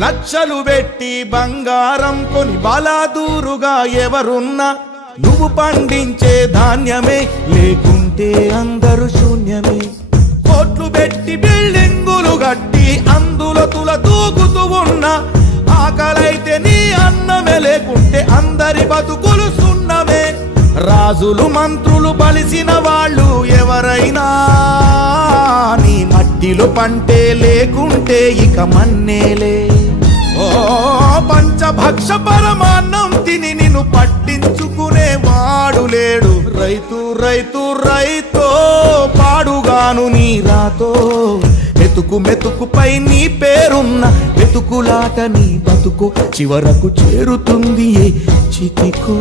లక్షలు పెట్టి బంగారం కొని బలాదూరుగా ఎవరున్నా నువ్వు పండించే ధాన్యమే, లేకుంటే అందరూ శూన్యమే. కోట్లు పెట్టి బిల్డింగులు గట్టి అందులో తుల దూకుతూ ఉన్నా ఆకలైతే నీ అన్నమే, లేకుంటే అందరి బతుకులు సున్నమే. రాజులు మంత్రులు బలిసిన వాళ్ళు ఎవరైనా నీ మట్టిలో పంటే, లేకుంటే ఇక మన్నేలే. ఓ పంచభక్ష పరమాన్నం తిని నిన్ను పట్టించుకునే వాడు లేడు. రైతు రైతు రైతో పాడుగాను నీ రాతో, మెతుకు మెతుకుపై నీ పేరున్న వెతుకులాట నీ బతుకు చివరకు చేరుతుంది ఏ చితికో.